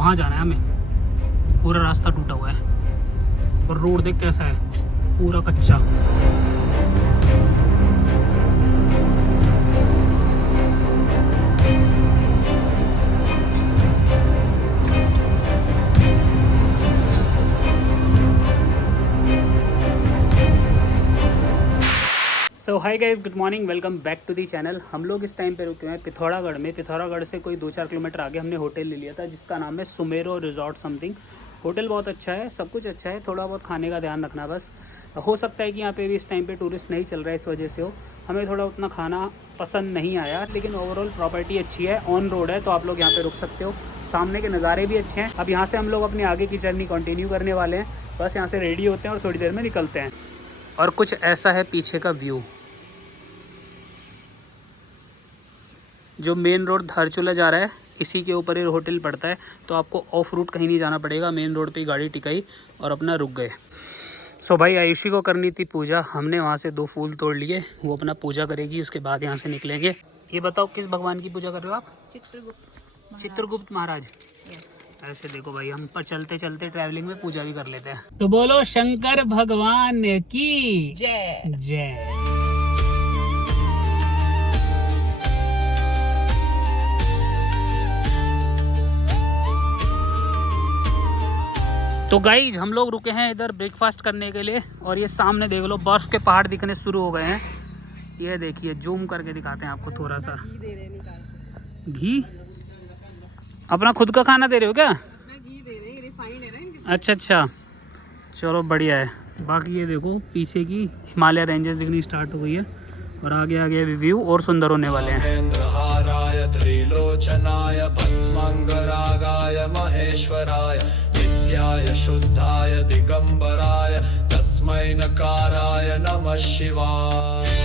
वहाँ जाना है हमें। पूरा रास्ता टूटा हुआ है और रोड देख कैसा है, पूरा कच्चा। So hi guys, good morning, welcome back to the channel. हम लोग इस टाइम पे रुके हैं पिथौरागढ़ में। पिथौरागढ़ से कोई 2-4 किलोमीटर आगे हमने होटल ले लिया था जिसका नाम है सुमेरो रिजॉर्ट समथिंग। होटल बहुत अच्छा है, सब कुछ अच्छा है, थोड़ा बहुत खाने का ध्यान रखना बस। हो सकता है कि यहाँ पे भी इस टाइम पे टूरिस्ट नहीं चल रहा है, इस वजह से हो हमें थोड़ा उतना खाना पसंद नहीं आया, लेकिन ओवरऑल प्रॉपर्टी अच्छी है, ऑन रोड है, तो आप लोग यहाँ पे रुक सकते हो। सामने के नज़ारे भी अच्छे हैं। अब यहाँ से हम लोग अपनी आगे की जर्नी कंटिन्यू करने वाले हैं। बस यहाँ से रेडी होते हैं और थोड़ी देर में निकलते हैं। और कुछ ऐसा है पीछे का व्यू। जो मेन रोड धारचूला जा रहा है इसी के ऊपर ही होटल पड़ता है, तो आपको ऑफ रूट कहीं नहीं जाना पड़ेगा, मेन रोड पे ही गाड़ी टिकाई और अपना रुक गए। सो भाई आयुषी को करनी थी पूजा, हमने वहाँ से 2 फूल तोड़ लिए, वो अपना पूजा करेगी, उसके बाद यहाँ से निकलेंगे। ये बताओ किस भगवान की पूजा कर रहे हो आप? चित्रगुप्त महाराज। ऐसे देखो भाई, हम पर चलते चलते ट्रैवलिंग में पूजा भी कर लेते हैं। तो बोलो शंकर भगवान की जय जय। तो गाइज हम लोग रुके हैं इधर ब्रेकफास्ट करने के लिए, और ये सामने देख लो बर्फ के पहाड़ दिखने शुरू हो गए हैं। ये देखिए, जूम करके दिखाते हैं आपको थोड़ा सा। घी अपना खुद का खाना दे रहे हो क्या? घी दे रहे हैं, रिफाइंड है ना। अच्छा अच्छा, चलो बढ़िया है। बाकी ये देखो पीछे की हिमालय रेंजेस दिखनी स्टार्ट हो गई है, और आगे आगे व्यू और सुंदर होने वाले हैं। त्रिलोचनाय भस्मांगरागाय महेश्वराय नित्याय शुद्धाय दिगंबराय तस्मै नकाराय नमः शिवाय।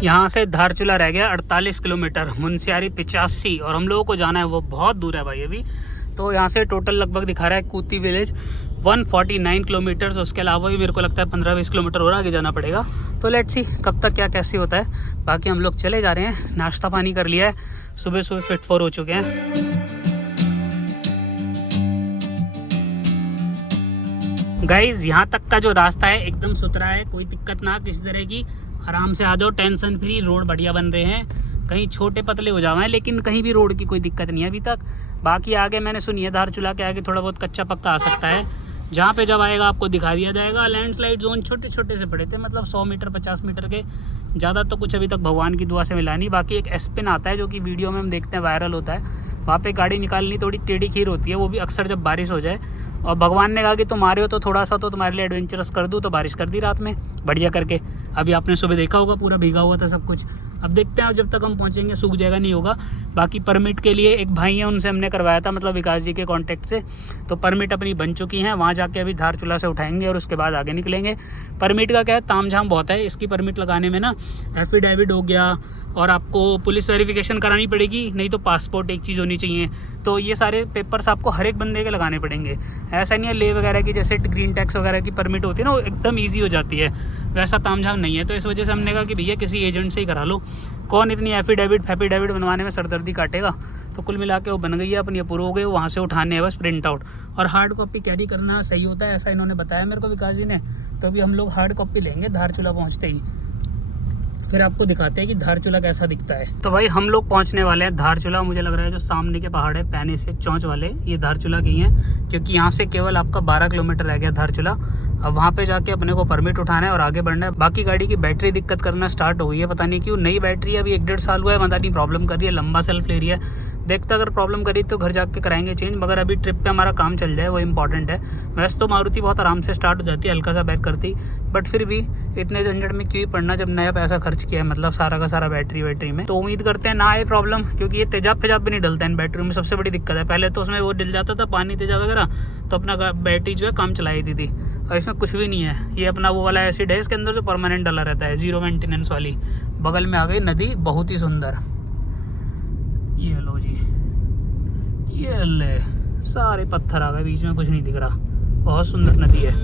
यहाँ से धारचूला रह गया 48 किलोमीटर, मुनस्यारी 85, और हम लोगों को जाना है वो बहुत दूर है भाई अभी। तो यहाँ से टोटल लगभग दिखा रहा है कूती विलेज 149 किलोमीटर। उसके अलावा भी मेरे को लगता है 15-20 किलोमीटर और आगे जाना पड़ेगा। तो लेट्स सी कब तक क्या कैसे होता है। बाकी हम लोग चले जा रहे हैं, नाश्ता पानी कर लिया है, सुबह सुबह फिट फॉर हो चुके हैं। गाइज यहाँ तक का जो रास्ता है एकदम सुथरा है, कोई दिक्कत ना किसी तरह की, आराम से आ जाओ, टेंशन फ्री। रोड बढ़िया बन रहे हैं, कहीं छोटे पतले हो जाए लेकिन कहीं भी रोड की कोई दिक्कत नहीं है अभी तक। बाकी आगे मैंने सुनी है धारचूला के आगे थोड़ा बहुत कच्चा पक्का आ सकता है, जहाँ पे जब आएगा आपको दिखा दिया जाएगा। लैंडस्लाइड जोन छोटे छोटे से पड़े थे, मतलब 100 मीटर 50 मीटर के, ज़्यादा तो कुछ अभी तक भगवान की दुआ से मिला नहीं। बाकी एक एस्पिन आता है जो कि वीडियो में हम देखते हैं वायरल होता है, वहाँ पे गाड़ी निकालनी थोड़ी टेढ़ी खीर होती है, वो भी अक्सर जब बारिश हो जाए। और भगवान ने कहा कि तुम आ रहे हो तो थोड़ा सा तो तुम्हारे लिए एडवेंचरस कर दूँ, तो बारिश कर दी रात में बढ़िया करके। अभी आपने सुबह देखा होगा पूरा भीगा हुआ था सब कुछ। अब देखते हैं जब तक हम पहुंचेंगे सूख जाएगा नहीं होगा। बाकी परमिट के लिए एक भाई है, उनसे हमने करवाया था, मतलब विकास जी के कांटेक्ट से, तो परमिट अपनी बन चुकी हैं। वहाँ जाके अभी धारचूला से उठाएंगे और उसके बाद आगे निकलेंगे। परमिट का क्या है, तामझाम बहुत है इसकी परमिट लगाने में ना। एफिडेविट हो गया, और आपको पुलिस वेरिफिकेशन करानी पड़ेगी, नहीं तो पासपोर्ट एक चीज़ होनी चाहिए। तो ये सारे पेपर्स आपको हर एक बंदे के लगाने पड़ेंगे। ऐसा नहीं है ले वगैरह की जैसे ग्रीन टैक्स वगैरह की परमिट होती है ना, वो एकदम ईजी हो जाती है, वैसा तामझाम नहीं है। तो इस वजह से हमने कहा कि भैया किसी एजेंट से ही करा लो, कौन इतनी एफिडेविट बनवाने में सरदर्दी काटेगा। तो कुल मिला के वो बन गई है अपनी, अप्रूव हो गए, वहाँ से उठाने हैं बस प्रिंट आउट। और हार्ड कॉपी कैरी करना सही होता है, ऐसा इन्होंने बताया मेरे को विकास जी ने। तो अभी हम लोग हार्ड कॉपी लेंगे धारचूला पहुँचते ही, फिर आपको दिखाते हैं कि धारचूला कैसा दिखता है। तो भाई हम लोग पहुंचने वाले हैं धारचूला। मुझे लग रहा है जो सामने के पहाड़ है पैने से चौंच वाले, ये धारचूला के ही हैं, क्योंकि यहाँ से केवल आपका 12 किलोमीटर रह गया धारचूला। अब वहाँ पे जाके अपने को परमिट उठाना है और आगे बढ़ना है। बाकी गाड़ी की बैटरी दिक्कत करना स्टार्ट हो गई है, पता नहीं क्यों। नई बैटरी अभी 1-1.5 साल हुआ है, पता नहीं प्रॉब्लम कर रही है, लंबा सेल्फ ले रही है। देखते अगर प्रॉब्लम करी तो घर जाके कराएंगे चेंज, मगर अभी ट्रिप पे हमारा काम चल जाए वो इंपॉर्टेंट है। वैसे तो मारुति बहुत आराम से स्टार्ट हो जाती है, हल्का सा बैक करती, बट फिर भी इतने झंझट में क्यों ही पड़ना जब नया पैसा खर्च किया है, मतलब सारा का सारा बैटरी में। तो उम्मीद करते हैं ना आए प्रॉब्लम, क्योंकि ये तेजाब भी नहीं डलता है इन बैटरी में, सबसे बड़ी दिक्कत है। पहले तो उसमें वो डल जाता था पानी तेजाब वगैरह, तो अपना बैटरी जो है काम चलाई थी। और इसमें कुछ भी नहीं है। ये अपना वो वाला एसिड है इसके अंदर जो परमानेंट डला रहता है, जीरो मेंटेनेंस वाली। बगल में आ गई नदी, बहुत ही सुंदर। ये लो जी, ये ले सारे पत्थर आ गए, बीच में कुछ नहीं दिख रहा। बहुत सुंदर नदी है।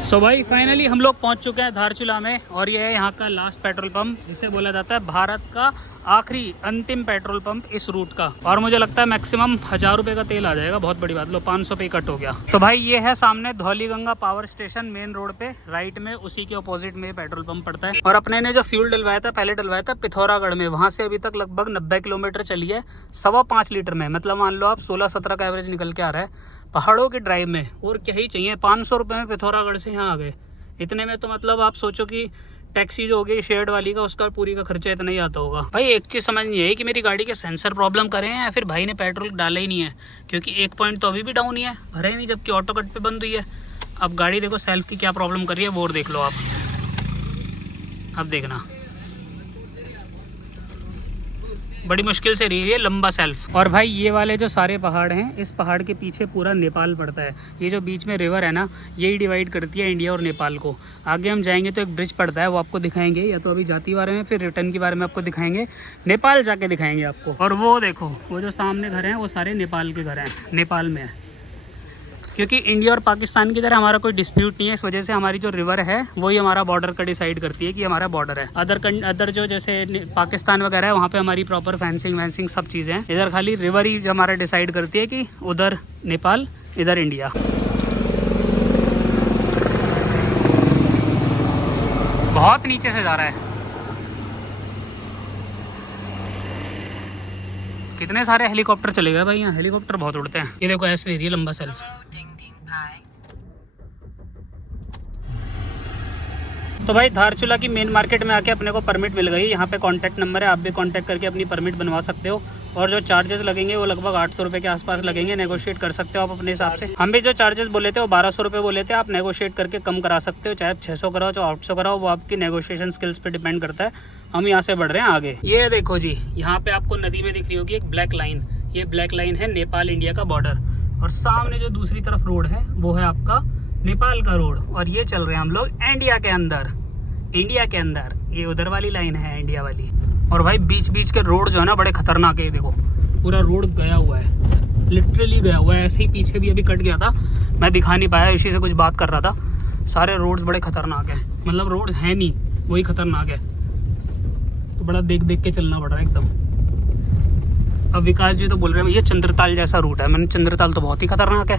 सो भाई फाइनली हम लोग पहुंच चुके हैं धारचूला में, और ये है यहाँ का लास्ट पेट्रोल पंप, जिसे बोला जाता है भारत का आखिरी अंतिम पेट्रोल पंप इस रूट का। और मुझे लगता है मैक्सिमम 1000 रुपये का तेल आ जाएगा, बहुत बड़ी बात। लो 500 पे कट हो गया। तो भाई ये है सामने Dhauliganga power station, main road पे राइट में, उसी के अपोजिट में पेट्रोल पंप पड़ता है। और अपने ने जो फ्यूल डलवाया था, पहले डलवाया था पिथौरागढ़ में, वहाँ से अभी तक लगभग 90 किलोमीटर चली है 5.25 लीटर में। मतलब मान लो आप 16-17 का एवरेज निकल के आ रहा है पहाड़ों के ड्राइव में। और क्या ही चाहिए, 500 रुपये में पिथौरागढ़ से यहाँ आ गए। इतने में तो मतलब आप सोचो कि टैक्सी जो होगी शेयर्ड वाली का, उसका पूरी का खर्चा इतना ही आता होगा। भाई एक चीज़ समझ नहीं आई कि मेरी गाड़ी के सेंसर प्रॉब्लम करे हैं या फिर भाई ने पेट्रोल डाला ही नहीं है, क्योंकि 1 पॉइंट तो अभी भी डाउन ही है, भरे ही नहीं, जबकि ऑटो कट पे बंद हुई है। अब गाड़ी देखो सेल्फ की क्या प्रॉब्लम कर रही है, वो और देख लो आप। अब देखना बड़ी मुश्किल से रही है लंबा सेल्फ। और भाई ये वाले जो सारे पहाड़ हैं, इस पहाड़ के पीछे पूरा नेपाल पड़ता है। ये जो बीच में रिवर है ना, यही डिवाइड करती है इंडिया और नेपाल को। आगे हम जाएंगे तो एक ब्रिज पड़ता है, वो आपको दिखाएंगे, या तो अभी जाती बारे में, फिर रिटर्न के बारे में आपको दिखाएंगे, नेपाल जाके दिखाएंगे आपको। और वो देखो, वो जो सामने घर हैं वो सारे नेपाल के घर हैं, नेपाल में है। क्योंकि इंडिया और पाकिस्तान की तरह हमारा कोई डिस्प्यूट नहीं है, इस वजह से हमारी जो रिवर है वही हमारा बॉर्डर का डिसाइड करती है कि हमारा बॉर्डर है। अदर जो जैसे पाकिस्तान वगैरह है, वहाँ पे हमारी प्रॉपर फेंसिंग वैंसिंग सब चीज़ें हैं। इधर खाली रिवर ही हमारा डिसाइड करती है कि उधर नेपाल, इधर इंडिया। बहुत नीचे से जा रहा है, कितने सारे हेलीकॉप्टर चले गए भाई यहाँ। हेलीकॉप्टर बहुत उड़ते हैं। ये देखो ऐसे ले रही है लंबा सेल्फ। तो भाई धारचूला की मेन मार्केट में आके अपने को परमिट मिल गई। यहाँ पे कांटेक्ट नंबर है, आप भी कांटेक्ट करके अपनी परमिट बनवा सकते हो। और जो चार्जेस लगेंगे वो लगभग 800 रुपये के आसपास लगेंगे, नेगोशिएट कर सकते हो आप अपने हिसाब से। हम भी जो चार्जेस बोले थे वो 1200 रुपये बोले थे, आप नेगोशिएट करके कम करा सकते हो, चाहे 600 कराओ चाहे 800 कराओ, वो आपकी नेगोशिएशन स्किल्स पे डिपेंड करता है। हम यहाँ से बढ़ रहे हैं आगे। ये देखो जी, यहाँ पे आपको नदी में दिख रही होगी एक ब्लैक लाइन, ये ब्लैक लाइन है नेपाल इंडिया का बॉर्डर। और सामने जो दूसरी तरफ रोड है वो है आपका नेपाल का रोड। और ये चल रहे हैं हम लोग इंडिया के अंदर, इंडिया के अंदर। ये उधर वाली लाइन है इंडिया वाली। और भाई बीच बीच के रोड जो है ना बड़े खतरनाक है। देखो पूरा रोड गया हुआ है, लिटरली गया हुआ है। ऐसे ही पीछे भी अभी कट गया था, मैं दिखा नहीं पाया, इसी से कुछ बात कर रहा था। सारे रोड्स बड़े खतरनाक है, मतलब रोड है नहीं, वही खतरनाक है। तो बड़ा देख देख के चलना पड़ रहा है एकदम। अब विकास जी तो बोल रहे हैं ये चंद्रताल जैसा रूट है। मैंने चंद्रताल तो बहुत ही खतरनाक है,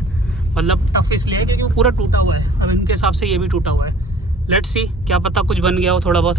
मतलब टफ इसलिए क्योंकि वो पूरा टूटा हुआ है। अब इनके हिसाब से ये भी टूटा हुआ है। लेट्स सी, क्या पता कुछ बन गया हो थोड़ा बहुत।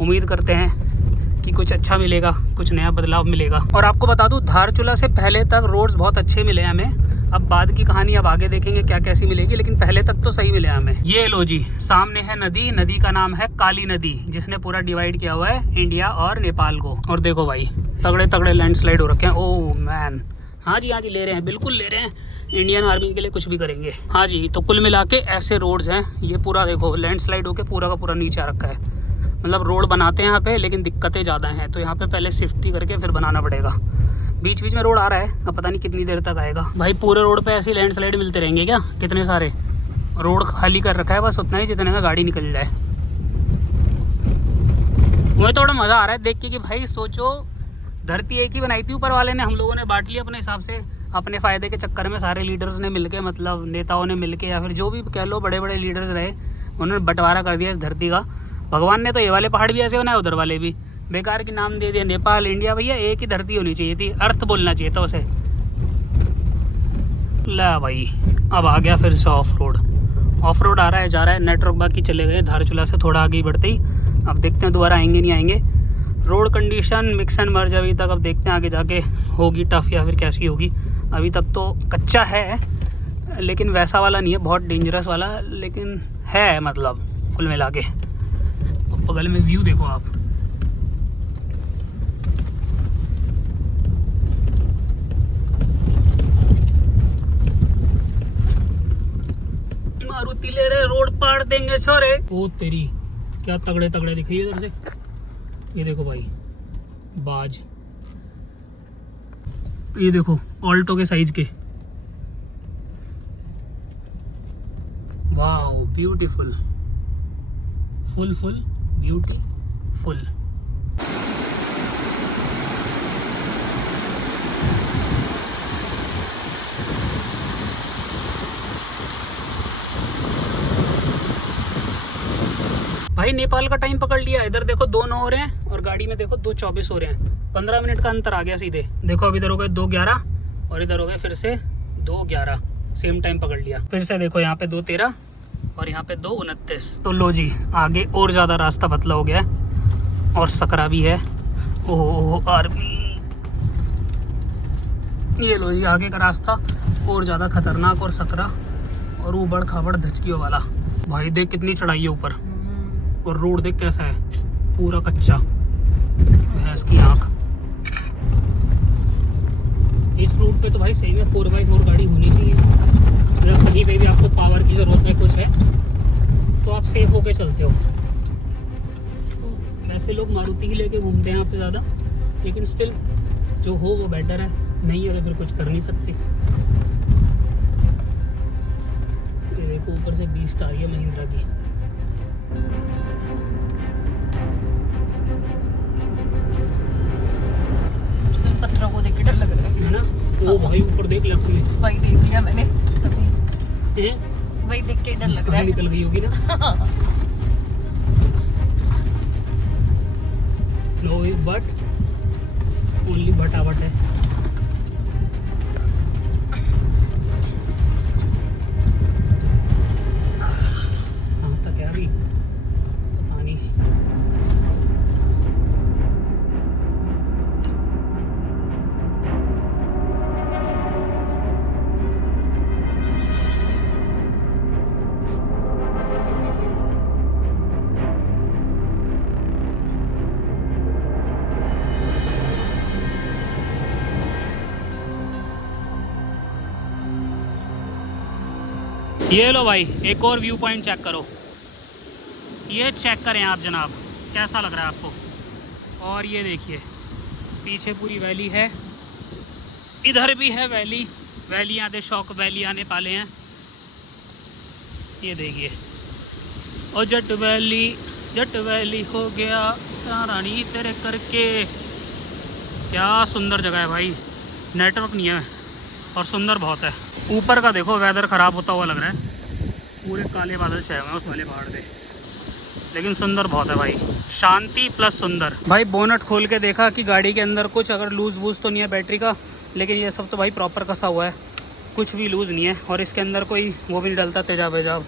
उम्मीद करते हैं कि कुछ अच्छा मिलेगा, कुछ नया बदलाव मिलेगा। और आपको बता दूं धारचूला से पहले तक रोड्स बहुत अच्छे मिले हमें। अब बाद की कहानी अब आगे देखेंगे क्या कैसी मिलेगी, लेकिन पहले तक तो सही मिले हमें। ये लो जी, सामने है नदी, नदी का नाम है काली नदी, जिसने पूरा डिवाइड किया हुआ है इंडिया और नेपाल को। और देखो भाई तगड़े तगड़े लैंडस्लाइड हो रखे हैं। ओह मैन, हाँ जी ले रहे हैं, बिल्कुल ले रहे हैं। इंडियन आर्मी के लिए कुछ भी करेंगे। हाँ जी, तो कुल मिला के ऐसे रोड्स हैं। ये पूरा देखो लैंडस्लाइड होके पूरा का पूरा नीचे आ रखा है। मतलब रोड बनाते हैं यहाँ पे, लेकिन दिक्कतें ज़्यादा हैं, तो यहाँ पे पहले सेफ्टी करके फिर बनाना पड़ेगा। बीच बीच में रोड आ रहा है, अब पता नहीं कितनी देर तक आएगा। भाई पूरे रोड पे ऐसे लैंडस्लाइड मिलते रहेंगे क्या? कितने सारे रोड खाली कर रखा है बस उतना ही जितने में गाड़ी निकल जाए। मुझे थोड़ा मज़ा आ रहा है देख के कि भाई सोचो धरती एक ही बनाई थी ऊपर वाले ने, हम लोगों ने बांट लिया अपने हिसाब से, अपने फ़ायदे के चक्कर में। सारे लीडर्स ने मिलके, मतलब नेताओं ने मिलके, या फिर जो भी कह लो बड़े बड़े लीडर्स रहे, उन्होंने बंटवारा कर दिया इस धरती का। भगवान ने तो ये वाले पहाड़ भी ऐसे बनाए, उधर वाले भी बेकार के नाम दे दिया। नेपाल इंडिया, भैया एक ही धरती होनी चाहिए थी, अर्थ बोलना चाहिए था उसे। ला भाई अब आ गया फिर से ऑफ रोड आ रहा है, जा रहा है। नेटवर्क बाकी चले गए धारचूला से थोड़ा आगे ही बढ़ते ही। अब देखते हैं दोबारा आएंगे नहीं आएंगे। Road condition mix and merge अभी तक, अब देखते हैं आगे जाके होगी टफ या फिर कैसी होगी। अभी तक तो कच्चा है, लेकिन वैसा वाला नहीं है, बहुत डेंजरस वाला, लेकिन है मतलब कुल मिला के। बगल में व्यू देखो आप, मारुति ले रहे, रोड पार देंगे छोरे। ओ तेरी, क्या तगड़े तगड़े दिख रही है इधर से। ये देखो भाई बाज, ये देखो ऑल्टो के साइज के। Wow beautiful, full full beautiful. भाई नेपाल का टाइम पकड़ लिया। इधर देखो 2:09 हो रहे हैं और गाड़ी में देखो 2:24 हो रहे हैं। 15 मिनट का अंतर आ गया सीधे। देखो अब इधर हो गए 2:11 और इधर हो गए फिर से 2:11, सेम टाइम पकड़ लिया। फिर से देखो यहाँ पे 2:13 और यहाँ पे 2:29। तो लो जी, आगे और ज़्यादा रास्ता पतला हो गया है और सकरा भी है। ओह आर्मी, ये लो जी आगे का रास्ता और ज़्यादा खतरनाक और सकरा और ऊबड़ खाबड़ धचकियों वाला। भाई देख कितनी चढ़ाई है ऊपर, और रोड देख कैसा है, पूरा कच्चा, भैंस की आँख। इस रूट पे तो भाई सही में 4x4 गाड़ी होनी चाहिए। अगर कहीं पे भी आपको पावर की ज़रूरत है, कुछ है, तो आप सेफ होके चलते हो। वैसे लोग मारुति ही लेके घूमते हैं यहाँ पे ज़्यादा, लेकिन स्टिल जो हो वो बेटर है। नहीं है तो फिर कुछ कर नहीं सकते। ये देखो ऊपर से बीस्ट आ रही है महिंद्रा की। पत्थरों को देख के डर लग रहा है ना। वो भाई ऊपर देख लेफ्ट में, वही देख लिया मैंने अभी, वही देख के डर लग रहा है। निकल गई होगी ना। नो बट ओनली बटावट है। कहाँ तक है अभी पता नहीं। ये लो भाई एक और व्यू पॉइंट चेक करो। ये चेक करें आप जनाब, कैसा लग रहा है आपको। और ये देखिए पीछे पूरी वैली है, इधर भी है वैली। वैलियाँ दे शौक वैली आने पाले हैं। ये देखिए, और जट वैली हो गया रानी तेरे करके। क्या सुंदर जगह है भाई। नेटवर्क नहीं है और सुंदर बहुत है। ऊपर का देखो वेदर ख़राब होता हुआ लग रहा है, पूरे काले बादल छाए हुए हैं उस वाले पहाड़ पे, लेकिन सुंदर बहुत है भाई। शांति प्लस सुंदर। भाई बोनट खोल के देखा कि गाड़ी के अंदर कुछ अगर लूज़ वूज़ तो नहीं है बैटरी का, लेकिन ये सब तो भाई प्रॉपर कसा हुआ है, कुछ भी लूज़ नहीं है। और इसके अंदर कोई वो भी नहीं डलता तेजाब वेजाब।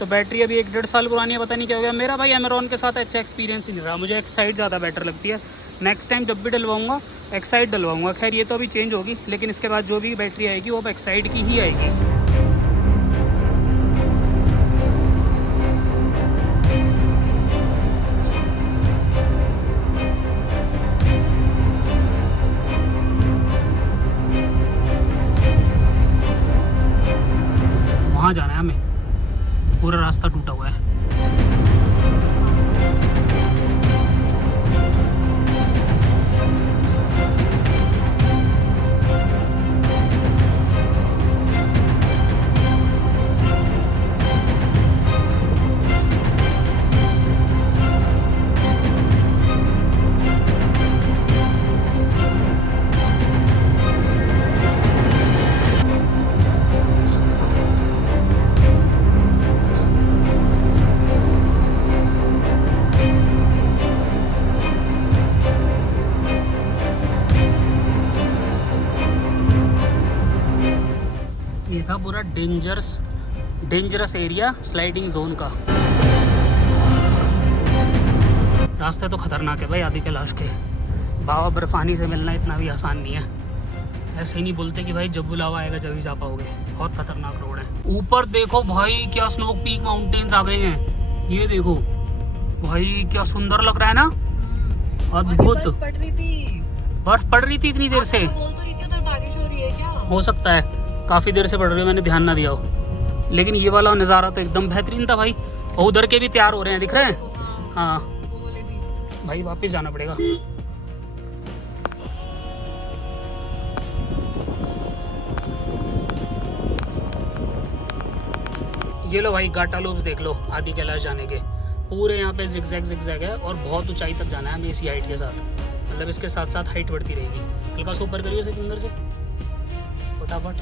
तो बैटरी अभी 1-1.5 साल पुरानी है, पता नहीं क्या हो गया। मेरा भाई एमेरॉन के साथ अच्छा एक्सपीरियंस ही नहीं रहा। मुझे एक्साइड ज़्यादा बेटर लगती है। नेक्स्ट टाइम जब भी डलवाऊँगा एक्साइड डलवाऊँगा। खैर ये तो अभी चेंज होगी, लेकिन इसके बाद जो भी बैटरी आएगी वो अब एक्साइड की ही आएगी। वहाँ जाना है हमें, पूरा रास्ता टूटा हुआ है। ये था पूरा डेंजरस एरिया स्लाइडिंग जोन का। रास्ते तो खतरनाक है भाई आदि कैलाश के। बाबा बर्फानी से मिलना इतना भी आसान नहीं है। ऐसे ही नहीं बोलते कि भाई जब बुलावा आएगा जब ही जा पाओगे। बहुत खतरनाक रोड है। ऊपर देखो भाई क्या स्नो पीक माउंटेन्स आ गए हैं। ये देखो भाई क्या सुंदर लग रहा है ना। अद्भुत। बर्फ पड़ रही थी इतनी देर से। बोल तो रही थी उधर बारिश हो रही है क्या? हो सकता है, काफ़ी देर से पड़ रही है, मैंने ध्यान ना दिया हो। लेकिन ये वाला नज़ारा तो एकदम बेहतरीन था भाई। और उधर के भी तैयार हो रहे हैं, दिख रहे हैं। हाँ भाई वापस जाना पड़ेगा। ये लो भाई गाटा लूप्स देख लो, आदि कैलाश जाने के पूरे यहाँ पे जिगजैग है और बहुत ऊंचाई तक जाना है हमें इसी हाइट के साथ। मतलब इसके साथ साथ हाइट बढ़ती रहेगी। हल्का सा ऊपर करियो से फिंगर से फटाफट।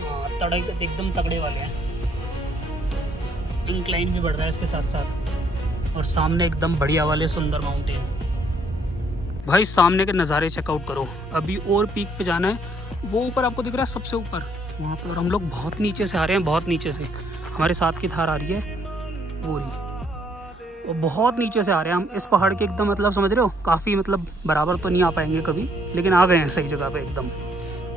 हाँ तड़क एकदम तगड़े वाले हैं। इंक्लाइन भी बढ़ रहा है इसके साथ साथ। और सामने एकदम बढ़िया वाले सुंदर माउंटेन। भाई सामने के नज़ारे चेकआउट करो। अभी और पीक पे जाना है, वो ऊपर आपको दिख रहा है सबसे ऊपर वहाँ पर। और हम लोग बहुत नीचे से आ रहे हैं, बहुत नीचे से। हमारे साथ की थार आ रही है पूरी, और बहुत नीचे से आ रहे हैं हम इस पहाड़ के एकदम। मतलब समझ रहे हो, काफ़ी मतलब बराबर तो नहीं आ पाएंगे कभी, लेकिन आ गए हैं सही जगह पे एकदम।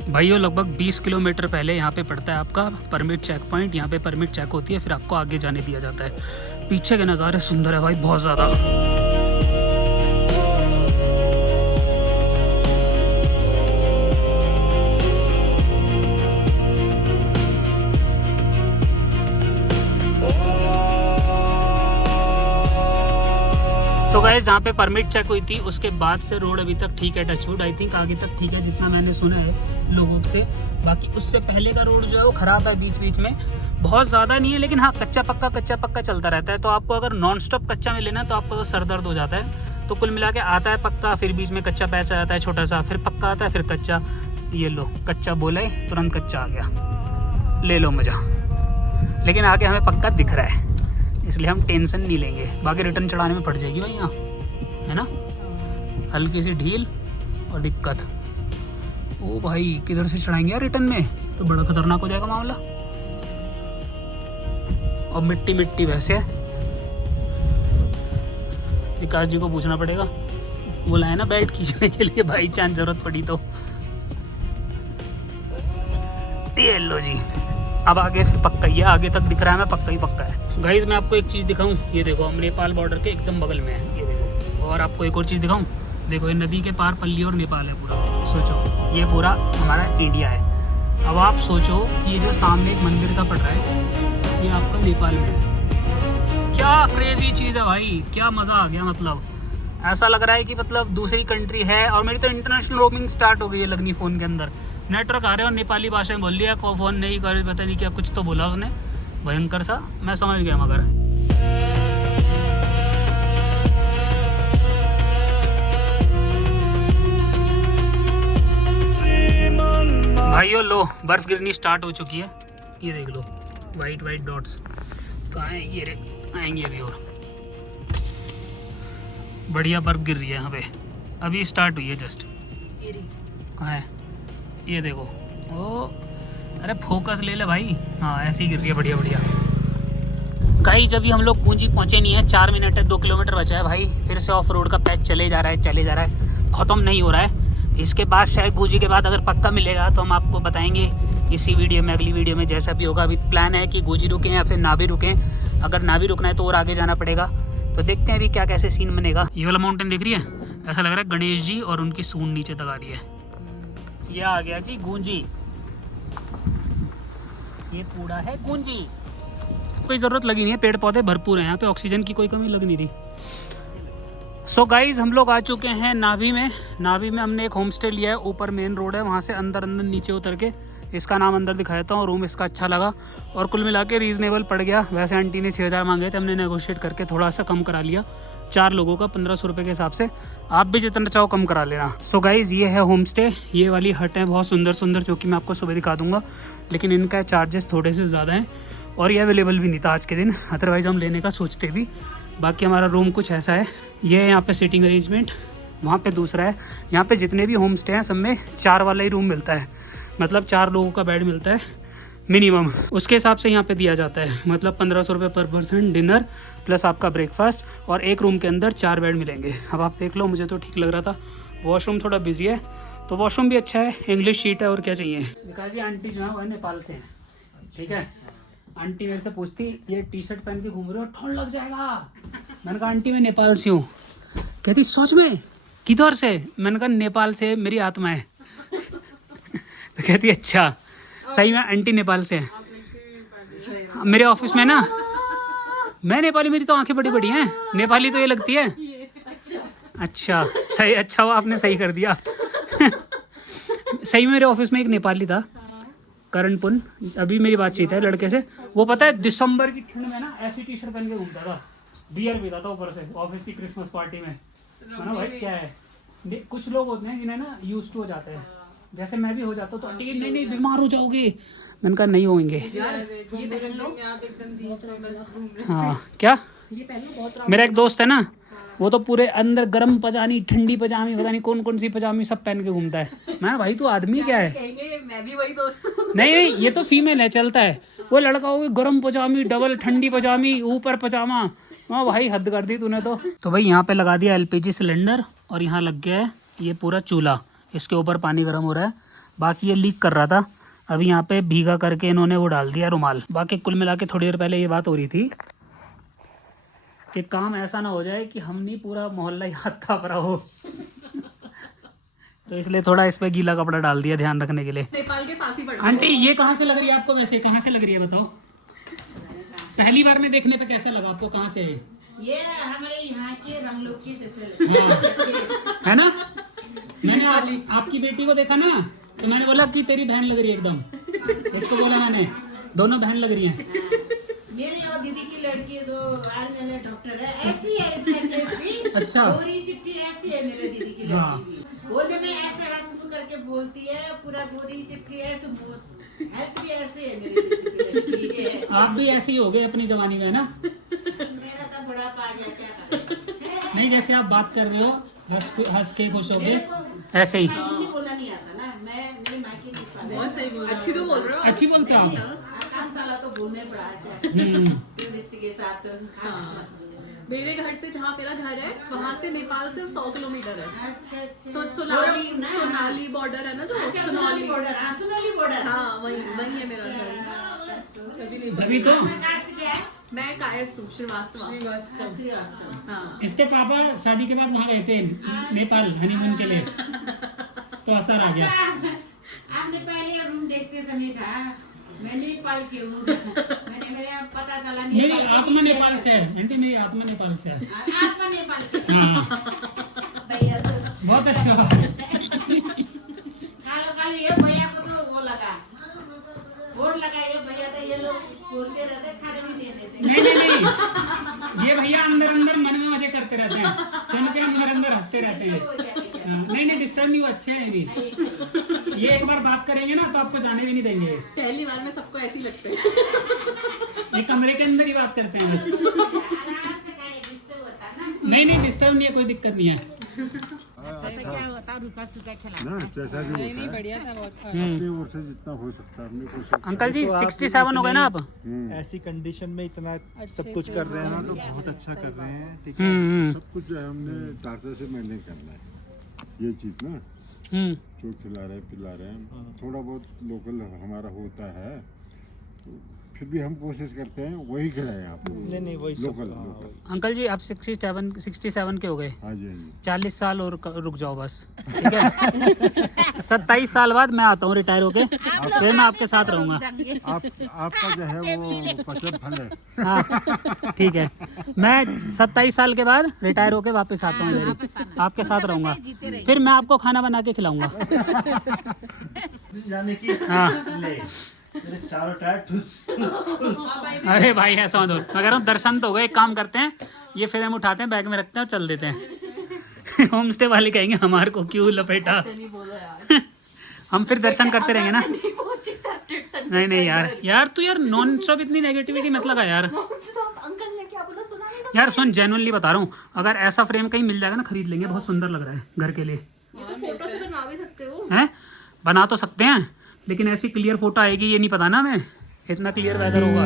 भाइयों लगभग 20 किलोमीटर पहले यहाँ पे पड़ता है आपका परमिट चेक पॉइंट। यहाँ पे परमिट चेक होती है, फिर आपको आगे जाने दिया जाता है। पीछे के नज़ारे सुंदर है भाई, बहुत ज़्यादा। तो गाइस जहाँ पे परमिट चेक हुई थी उसके बाद से रोड अभी तक ठीक है, टचवुड। आई थिंक आगे तक ठीक है जितना मैंने सुना है लोगों से। बाकी उससे पहले का रोड जो है वो ख़राब है, बीच बीच में बहुत ज़्यादा नहीं है, लेकिन हाँ कच्चा पक्का चलता रहता है। तो आपको अगर नॉन स्टॉप कच्चा मिले ना तो आपको तो सर दर्द हो जाता है। तो कुल मिला के आता है पक्का, फिर बीच में कच्चा पैच आ जाता है छोटा सा, फिर पक्का आता है, फिर कच्चा। ये लो कच्चा बोला है तुरंत कच्चा आ गया, ले लो मज़ा। लेकिन आगे हमें पक्का दिख रहा है, इसलिए हम टेंशन नहीं लेंगे। बाकी रिटर्न चढ़ाने में पड़ जाएगी भाई यहाँ, है ना, हल्की सी ढील और दिक्कत। ओ भाई किधर से चढ़ाएंगे यार रिटर्न में, तो बड़ा खतरनाक हो जाएगा मामला। और मिट्टी वैसे विकास जी को पूछना पड़ेगा, बोला है ना बैठ खींचने के लिए भाई चांस जरूरत पड़ी तो। ये लो जी, अब आगे फिर पक्का ही है, आगे तक दिख रहा है हमें पक्का है। गाइज मैं आपको एक चीज़ दिखाऊं, ये देखो हम नेपाल बॉर्डर के एकदम बगल में है, ये देखो। और आपको एक और चीज़ दिखाऊं, देखो ये नदी के पार पल्ली और नेपाल है पूरा। सोचो ये पूरा हमारा इंडिया है। अब आप सोचो कि ये जो सामने एक मंदिर सा पड़ रहा है, ये आपका नेपाल में है। क्या क्रेजी चीज़ है भाई, क्या मज़ा आ गया। मतलब ऐसा लग रहा है कि मतलब दूसरी कंट्री है। और मेरी तो इंटरनेशनल रोमिंग स्टार्ट हो गई है लगनी फ़ोन के अंदर। नेटवर्क आ रहे हैं और नेपाली भाषा में बोल लिया, को फ़ोन नहीं कर, पता नहीं क्या कुछ तो बोला उसने भयंकर सा, मैं समझ गया। मगर भाइयों लो बर्फ़ गिरनी स्टार्ट हो चुकी है, ये देख लो वाइट डॉट्स कहाँ हैं, ये रे आएंगे अभी। और बढ़िया बर्फ़ गिर रही है यहाँ पे, अभी स्टार्ट हुई है जस्ट। कहाँ है ये देखो, ओ अरे फोकस ले ले भाई। हाँ ऐसे ही गिर रही है, बढ़िया। गाइस अभी हम लोग पूंजी पहुँचे नहीं है, 4 मिनट है, 2 किलोमीटर बचा है भाई। फिर से ऑफ रोड का पैच चले जा रहा है, ख़त्म नहीं हो रहा है। इसके बाद शायद गुंजी के बाद अगर पक्का मिलेगा तो हम आपको बताएंगे इसी वीडियो में, अगली वीडियो में, जैसा भी होगा। अभी प्लान है कि गुंजी रुकें या फिर ना भी रुकें। अगर ना भी रुकना है तो और आगे जाना पड़ेगा। तो देखते हैं अभी क्या कैसे सीन बनेगा। ये वाला माउंटेन दिख रही है, ऐसा लग रहा है गणेश जी और उनकी सूंड नीचे तक आ रही है। ये आ गया जी गुंजी, ये पूरा है गुंजी। कोई ज़रूरत लगी नहीं है, पेड़ पौधे भरपूर हैं यहाँ पे, ऑक्सीजन की कोई कमी लग नहीं रही। सो गाइज़ हम लोग आ चुके हैं नाभी में हमने एक होम स्टे लिया है। ऊपर मेन रोड है, वहाँ से अंदर नीचे उतर के इसका नाम अंदर दिखा देता हूँ। रूम इसका अच्छा लगा और कुल मिला के रीज़नेबल पड़ गया। वैसे आंटी ने 6000 मांगे थे, हमने नेगोशिएट करके थोड़ा सा कम करा लिया। 4 लोगों का 1500 रुपये के हिसाब से। आप भी जितना चाहो कम करा लेना। सो गाइज़ ये है होम स्टे, ये वाली हट है बहुत सुंदर जो कि मैं आपको सुबह दिखा दूँगा, लेकिन इनका चार्जेस थोड़े से ज़्यादा हैं और ये अवेलेबल भी नहीं था आज के दिन, अदरवाइज़ हम लेने का सोचते भी। बाकी हमारा रूम कुछ ऐसा है, ये है यहाँ पे सीटिंग अरेंजमेंट, वहाँ पे दूसरा है। यहाँ पे जितने भी होम स्टे हैं सब में 4 वाला ही रूम मिलता है, मतलब 4 लोगों का बेड मिलता है मिनिमम। उसके हिसाब से यहाँ पे दिया जाता है, मतलब 1500 रुपये पर पर्सन डिनर प्लस आपका ब्रेकफास्ट, और एक रूम के अंदर 4 बेड मिलेंगे। अब आप देख लो, मुझे तो ठीक लग रहा था। वॉशरूम थोड़ा बिजी है तो वॉशरूम भी अच्छा है, इंग्लिश शीट है, और क्या चाहिए। विकास जी आंटी जो है वो नेपाल से हैं, ठीक है। आंटी मेरे से पूछती ये टी शर्ट पहन के घूम रहे हो, ठंड लग जाएगा। मैंने कहा आंटी मैं नेपाल से हूँ। कहती सोच में किधर से, मैंने कहा नेपाल से मेरी आत्मा है। तो कहती अच्छा, सही में आंटी नेपाल से है। मेरे ऑफिस में ना, मैं नेपाली, मेरी तो आंखें बड़ी बड़ी हैं, नेपाली तो ये लगती है। अच्छा सही, अच्छा हुआ आपने सही कर दिया। सही में मेरे ऑफिस में एक नेपाली था, करण पुन, अभी मेरी बातचीत है लड़के से, वो पता है दिसंबर की ठंड में ना ऐसी टी शर्ट पहन के घूमता था, बियर पीता था ऊपर से ऑफिस की क्रिसमस पार्टी में। है ना भाई, क्या है, कुछ लोग होते हैं जिन्हें ना यूज टू हो जाते हैं, जैसे मैं भी हो जाता हूँ तो आंटी नहीं नहीं बीमार हो जाओगे, मैंने कहा नहीं होंगे। हाँ क्या, मेरा एक दोस्त है ना, वो तो पूरे अंदर गर्म पजामी, ठंडी पजामी, पता नहीं कौन कौन सी पजामी सब पहन के घूमता है। मैं भाई तू आदमी क्या है, मैं भी वही दोस्त हूँ। नहीं नहीं ये तो फीमेल है, चलता है। वो लड़का हो गर्म पजामी, डबल ठंडी पजामी, ऊपर पजामा, हाँ भाई हद कर दी तूने तो भाई यहाँ पे लगा दिया एलपीजी सिलेंडर और यहाँ लग गया है ये पूरा चूल्हा, इसके ऊपर पानी गर्म हो रहा है। बाकी ये लीक कर रहा था, अभी यहाँ पे भीगा करके इन्होंने वो डाल दिया रुमाल। बाकी कुल मिला के थोड़ी देर पहले ये बात हो रही थी कि काम ऐसा ना हो जाए कि हम नहीं पूरा मोहल्ला ही हाथ थाप रहा हो। तो इसलिए थोड़ा इस पे गीला कपड़ा डाल दिया ध्यान रखने के लिए। नेपाल के पास ही पड़ आंटी ये कहाँ से लग रही है आपको, वैसे कहाँ से लग रही है बताओ, पहली बार में देखने पे कैसा लगा आपको, कहाँ से है ये हमारे यहाँ के रंगलोक के जैसे है ना। मैंने आपकी बेटी को देखा ना तो मैंने बोला कि तेरी बहन लग रही है एकदम, इसको बोला मैंने, दोनों बहन लग रही हैं। मेरी और दीदी की लड़की जो आर्मी में डॉक्टर है, ऐसी है इसका फेस भी। अच्छा। गोरी चिट्ठी ऐसी है मेरे दीदी की लड़की भी, बोलने में ऐसे हंसमुख करके बोलती है, पूरा गोरी चिट्ठी ऐसे, हेल्थ भी ऐसे है मेरी दीदी की लड़की। आप भी ऐसे ही हो गए अपनी जवानी में, है ना। मेरा तो बुढ़ापा आ गया, क्या करें। नहीं जैसे आप बात कर रहे हो हंस के खुश हो मेरे गए, को ऐसे ही। हिंदी बोलना नहीं आता ना, मैं मेरी माँ की नहीं बहुत सही बोल रहे हो, अच्छी तो बोल रहे हो। अच्छी बोलते हो आप। काम चला तो बोलने पड़ा है टूरिस्ट के साथ। मेरे घर से जहाँ मेरा घर है वहाँ से नेपाल सिर्फ 100 किलोमीटर है। अच्छा अच्छा। सोनाली बॉर्डर है ना जो, अच्छा, सोनाली बॉर्डर, हाँ सोनाली बॉर्डर। हाँ वही वही है मेरा घर। तभी तो कास्ट क्या है? मैं कायस्तु श्रीवास्तव। श्रीवास्तव। हाँ इसके पापा शादी के बाद वहाँ गए थे नेपाल हनीमून के लिए, तो असर आ गया। आपने पहले रूम देखते समय कहा मैं नेपाल की हूँ, मेरे पता चला मेरी नेपाल आत्मा नेपाल से है आंटी, मेरी आत्मा नेपाल से है। आत्मा नेपाल से। हाँ भैया तो बहुत अच्छा। खाली ये भैया को तो वो लगा, बोर्ड लगा, ये भैया तो ये लोग बोलते रहते, खाने भी नहीं देते। नहीं ये भैया अंदर अंदर मन में मजे करते रहते हैं, सुन के अंदर अंदर हंसते रहते हैं। नहीं डिस्टर्ब नहीं, वो अच्छे हैं भी। ये एक बार बात करेंगे ना तो आपको जाने भी नहीं देंगे। पहली बार में सबको ऐसे ही लगते हैं। ये कमरे के अंदर ही बात करते हैं बस। आराम से खाए, डिस्टर्ब होता ना। नहीं डिस्टर्ब नहीं है, कोई दिक्कत नहीं है। अच्छा तो क्या होता है, रुका सुखा खिला ना जैसा भी होता है बढ़िया था बहुत। अपनी ओर से जितना हो सकता है हमने कोशिश अंकल जी 67 हो गए ना आप। ऐसी कंडीशन में इतना सब कुछ कर रहे हैं ना, तो बहुत अच्छा कर रहे हैं। ठीक है, सब कुछ जो है हमने डॉक्टर से मैंने करना है ये चीज ना, जो खिला रहे पिला रहे हैं, थोड़ा बहुत लोकल हमारा होता है, तो फिर भी हम कोशिश करते हैं वही खिलाएं आपको। नहीं वही लोकल लोकल। अंकल जी आप 67 के हो गए, हाँ जी हाँ जी। 40 साल और रुक जाओ बस, ठीक है। 27 साल बाद मैं आता हूँ रिटायर होके, फिर मैं आपके साथ रहूँगा। आपका जो है वो पचन फल है। हाँ ठीक है, मैं 27 साल के बाद रिटायर होके वापस आता हूँ इधर, आपके साथ रहूँगा, फिर मैं आपको खाना बना के खिलाऊंगा। यानी कि हाँ ले मेरे चारों टायर ठुस ठुस ठुस। अरे भाई ऐसा मत बोल, मैं कह रहा हूँ दर्शन तो हो गए। एक काम करते हैं, ये फ्रेम उठाते हैं, बैग में रखते हैं और चल देते हैं। होम स्टे वाले कहेंगे हमारे को क्यों लपेटा। हम फिर दर्शन करते रहेंगे ना। नहीं यार तू यार नॉन स्टॉप इतनी नेगेटिविटी मत लगा यार। अंकल ने क्या बोला सुना नहीं? यार सुन, जेन्युइनली बता रहा हूँ, अगर ऐसा फ्रेम कहीं मिल जाएगा ना खरीद लेंगे, बहुत सुंदर लग रहा है घर के लिए। ये तो फोटो से बना भी सकते हो। हैं बना तो सकते हैं, लेकिन ऐसी क्लियर फोटो आएगी ये नहीं पता ना, हमें इतना क्लियर वेदर होगा।